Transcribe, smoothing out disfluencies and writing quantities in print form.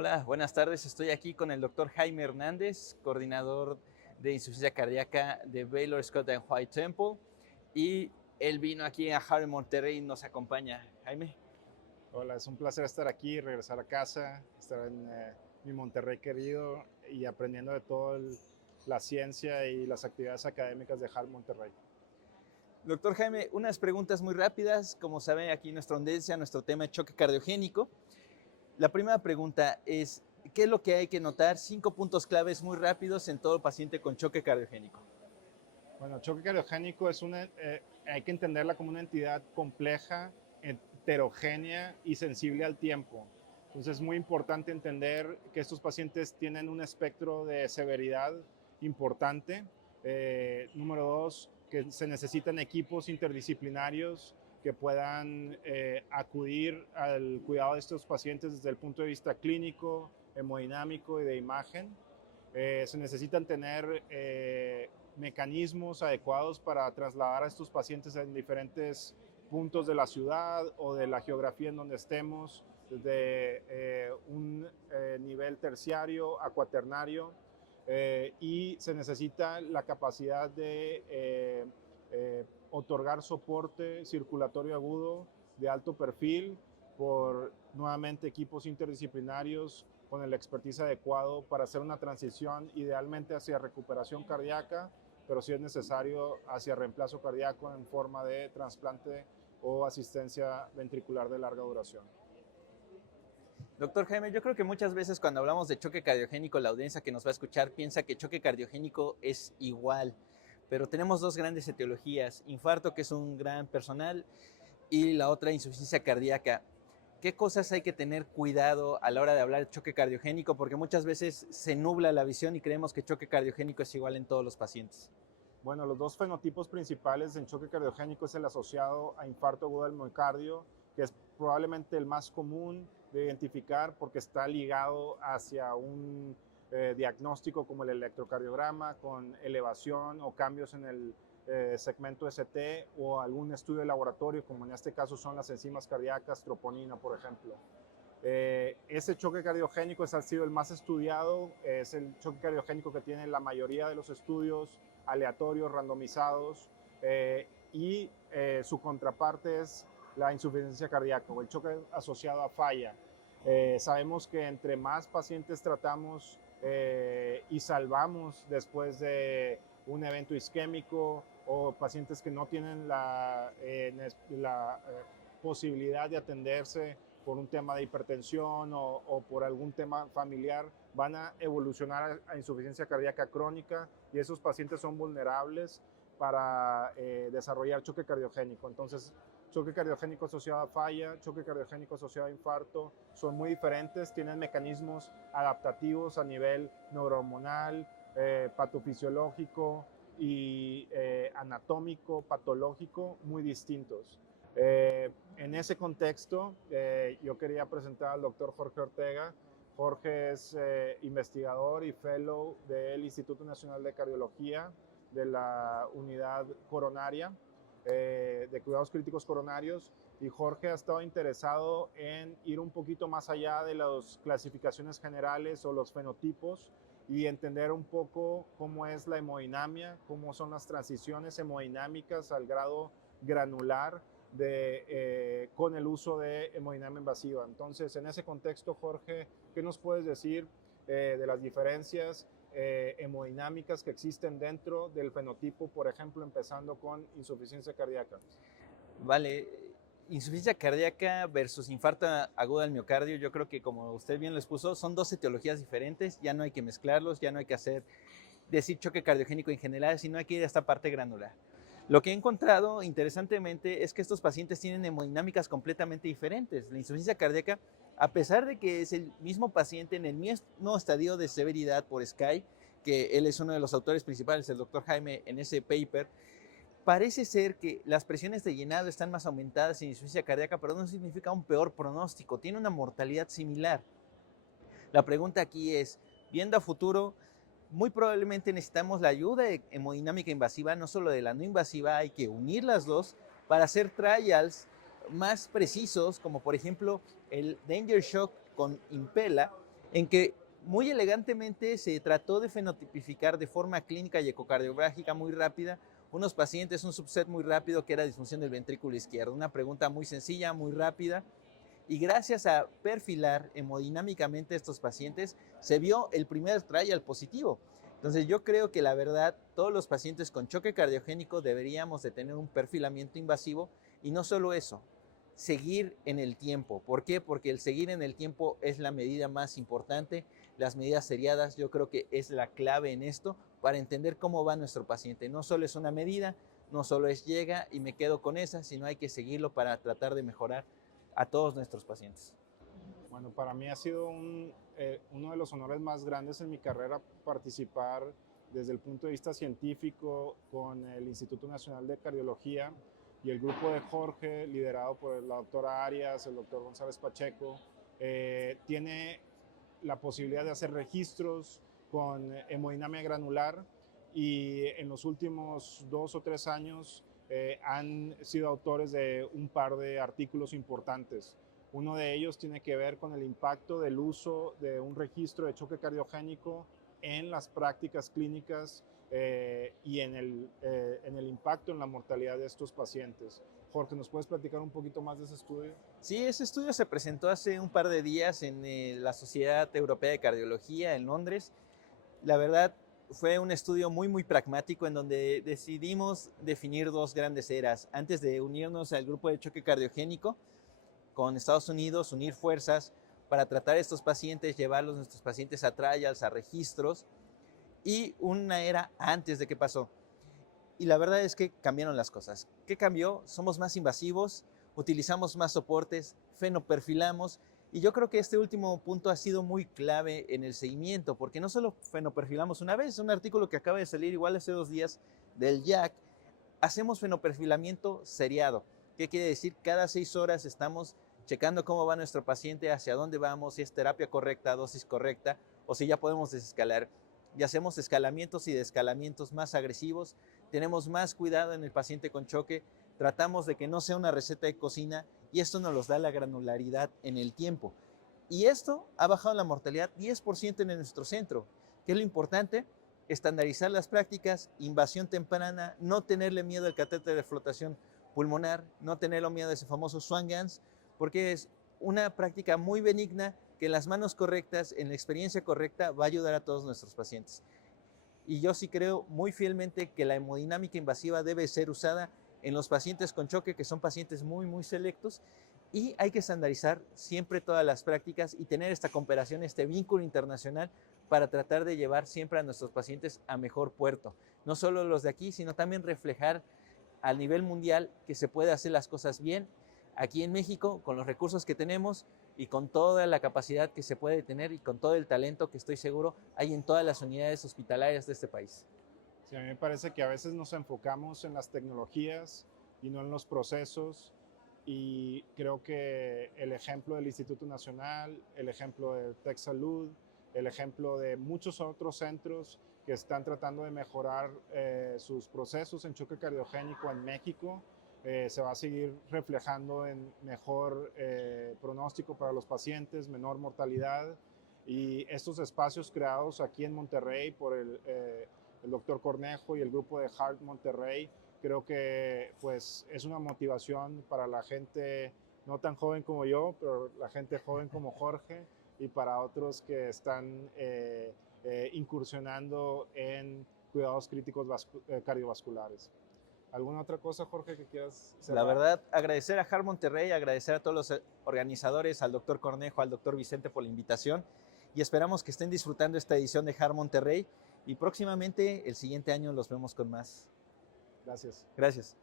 Hola, buenas tardes. Estoy aquí con el doctor Jaime Hernández, coordinador de insuficiencia cardíaca de Baylor Scott and White Temple. Y él vino aquí a Harvard Monterrey y nos acompaña. Jaime. Hola, es un placer estar aquí, regresar a casa, estar en mi Monterrey querido y aprendiendo de toda la ciencia y las actividades académicas de Harvard Monterrey. Doctor Jaime, unas preguntas muy rápidas. Como sabe, aquí nuestra audiencia, nuestro tema es choque cardiogénico. La primera pregunta es, ¿qué es lo que hay que notar? 5 puntos claves muy rápidos en todo paciente con choque cardiogénico. Bueno, choque cardiogénico hay que entenderla como una entidad compleja, heterogénea y sensible al tiempo. Entonces es muy importante entender que estos pacientes tienen un espectro de severidad importante. Número dos, que se necesitan equipos interdisciplinarios que puedan acudir al cuidado de estos pacientes desde el punto de vista clínico, hemodinámico y de imagen. Se necesitan tener mecanismos adecuados para trasladar a estos pacientes en diferentes puntos de la ciudad o de la geografía en donde estemos, desde un nivel terciario a cuaternario, y se necesita la capacidad de otorgar soporte circulatorio agudo de alto perfil por nuevamente equipos interdisciplinarios con el expertise adecuado para hacer una transición idealmente hacia recuperación cardíaca, pero si es necesario hacia reemplazo cardíaco en forma de trasplante o asistencia ventricular de larga duración. Doctor Jaime, yo creo que muchas veces cuando hablamos de choque cardiogénico, la audiencia que nos va a escuchar piensa que choque cardiogénico es igual, pero tenemos dos grandes etiologías, infarto, que es un gran personal, y la otra, insuficiencia cardíaca. ¿Qué cosas hay que tener cuidado a la hora de hablar de choque cardiogénico? Porque muchas veces se nubla la visión y creemos que choque cardiogénico es igual en todos los pacientes. Bueno, los dos fenotipos principales en choque cardiogénico es el asociado a infarto agudo del miocardio, que es probablemente el más común de identificar porque está ligado hacia un diagnóstico como el electrocardiograma con elevación o cambios en el segmento ST o algún estudio de laboratorio, como en este caso son las enzimas cardíacas, troponina, por ejemplo. Ese choque cardiogénico ha sido el más estudiado, es el choque cardiogénico que tiene la mayoría de los estudios aleatorios, randomizados, su contraparte es la insuficiencia cardíaca o el choque asociado a falla. Sabemos que entre más pacientes tratamos y salvamos después de un evento isquémico o pacientes que no tienen la posibilidad de atenderse por un tema de hipertensión o por algún tema familiar, van a evolucionar a insuficiencia cardíaca crónica y esos pacientes son vulnerables para desarrollar choque cardiogénico. Entonces, choque cardiogénico asociado a falla, choque cardiogénico asociado a infarto, son muy diferentes, tienen mecanismos adaptativos a nivel neurohormonal, patofisiológico y anatómico, patológico, muy distintos. En ese contexto, yo quería presentar al doctor Jorge Ortega. Jorge es investigador y fellow del Instituto Nacional de Cardiología de la unidad coronaria, de cuidados críticos coronarios, y Jorge ha estado interesado en ir un poquito más allá de las clasificaciones generales o los fenotipos y entender un poco cómo es la hemodinamia, cómo son las transiciones hemodinámicas al grado granular con el uso de hemodinamia invasiva. Entonces, en ese contexto, Jorge, ¿qué nos puedes decir de las diferencias hemodinámicas que existen dentro del fenotipo, por ejemplo, empezando con insuficiencia cardíaca? Vale, insuficiencia cardíaca versus infarto agudo del miocardio, yo creo que como usted bien lo expuso, son dos etiologías diferentes, ya no hay que mezclarlos, ya no hay que decir choque cardiogénico en general, sino hay que ir a esta parte granular. Lo que he encontrado interesantemente es que estos pacientes tienen hemodinámicas completamente diferentes. La insuficiencia cardíaca, a pesar de que es el mismo paciente en el mismo estadio de severidad por Sky, que él es uno de los autores principales, el doctor Jaime, en ese paper, parece ser que las presiones de llenado están más aumentadas en insuficiencia cardíaca, pero no significa un peor pronóstico, tiene una mortalidad similar. La pregunta aquí es, viendo a futuro, muy probablemente necesitamos la ayuda de hemodinámica invasiva, no solo de la no invasiva, hay que unir las dos para hacer trials más precisos, como por ejemplo el Danger Shock con Impella, En que muy elegantemente se trató de fenotipificar de forma clínica y ecocardiográfica muy rápida unos pacientes, un subset muy rápido que era disfunción del ventrículo izquierdo. Una pregunta muy sencilla, muy rápida, y gracias a perfilar hemodinámicamente estos pacientes, se vio el primer trial positivo. Entonces yo creo que la verdad, todos los pacientes con choque cardiogénico deberíamos de tener un perfilamiento invasivo, y no solo eso, seguir en el tiempo. ¿Por qué? Porque el seguir en el tiempo es la medida más importante. Las medidas seriadas yo creo que es la clave en esto para entender cómo va nuestro paciente. No solo es una medida, no solo es llega y me quedo con esa, sino hay que seguirlo para tratar de mejorar a todos nuestros pacientes. Bueno, para mí ha sido uno de los honores más grandes en mi carrera participar desde el punto de vista científico con el Instituto Nacional de Cardiología y el grupo de Jorge, liderado por la doctora Arias, el doctor González Pacheco, tiene la posibilidad de hacer registros con hemodinamia granular, y en los últimos 2 o 3 años han sido autores de un par de artículos importantes. Uno de ellos tiene que ver con el impacto del uso de un registro de choque cardiogénico en las prácticas clínicas y en el impacto en la mortalidad de estos pacientes. Jorge, ¿nos puedes platicar un poquito más de ese estudio? Sí, ese estudio se presentó hace un par de días en la Sociedad Europea de Cardiología en Londres. La verdad, fue un estudio muy pragmático en donde decidimos definir dos grandes eras. Antes de unirnos al grupo de choque cardiogénico con Estados Unidos, unir fuerzas para tratar a estos pacientes, llevarlos nuestros pacientes a trials, a registros, y una era antes de qué pasó. Y la verdad es que cambiaron las cosas. ¿Qué cambió? Somos más invasivos, utilizamos más soportes, fenoperfilamos, y yo creo que este último punto ha sido muy clave en el seguimiento, porque no solo fenoperfilamos una vez, un artículo que acaba de salir igual hace 2 días del JACC, hacemos fenoperfilamiento seriado. ¿Qué quiere decir? Cada 6 horas estamos checando cómo va nuestro paciente, hacia dónde vamos, si es terapia correcta, dosis correcta, o si ya podemos desescalar. Y hacemos escalamientos y desescalamientos más agresivos, tenemos más cuidado en el paciente con choque, tratamos de que no sea una receta de cocina, y esto nos da la granularidad en el tiempo. Y esto ha bajado la mortalidad 10% en nuestro centro. ¿Qué es lo importante? Estandarizar las prácticas, invasión temprana, no tenerle miedo al catéter de flotación pulmonar, no tenerle miedo a ese famoso Swan-Ganz, porque es una práctica muy benigna que en las manos correctas, en la experiencia correcta, va a ayudar a todos nuestros pacientes. Y yo sí creo muy fielmente que la hemodinámica invasiva debe ser usada en los pacientes con choque, que son pacientes muy selectos, y hay que estandarizar siempre todas las prácticas y tener esta cooperación, este vínculo internacional para tratar de llevar siempre a nuestros pacientes a mejor puerto. No solo los de aquí, sino también reflejar a nivel mundial que se puede hacer las cosas bien aquí en México con los recursos que tenemos y con toda la capacidad que se puede tener y con todo el talento que estoy seguro hay en todas las unidades hospitalarias de este país. Sí, a mí me parece que a veces nos enfocamos en las tecnologías y no en los procesos, y creo que el ejemplo del Instituto Nacional, el ejemplo de TechSalud, el ejemplo de muchos otros centros que están tratando de mejorar sus procesos en choque cardiogénico en México, se va a seguir reflejando en mejor pronóstico para los pacientes, menor mortalidad, y estos espacios creados aquí en Monterrey por el doctor Cornejo y el grupo de Heart Monterrey, creo que pues es una motivación para la gente no tan joven como yo, pero la gente joven como Jorge, y para otros que están incursionando en cuidados críticos cardiovasculares. ¿Alguna otra cosa, Jorge, que quieras cerrar? La verdad, agradecer a Heart Monterrey, agradecer a todos los organizadores, al doctor Cornejo, al doctor Vicente por la invitación, y esperamos que estén disfrutando esta edición de Heart Monterrey, y próximamente el siguiente año los vemos con más. Gracias. Gracias.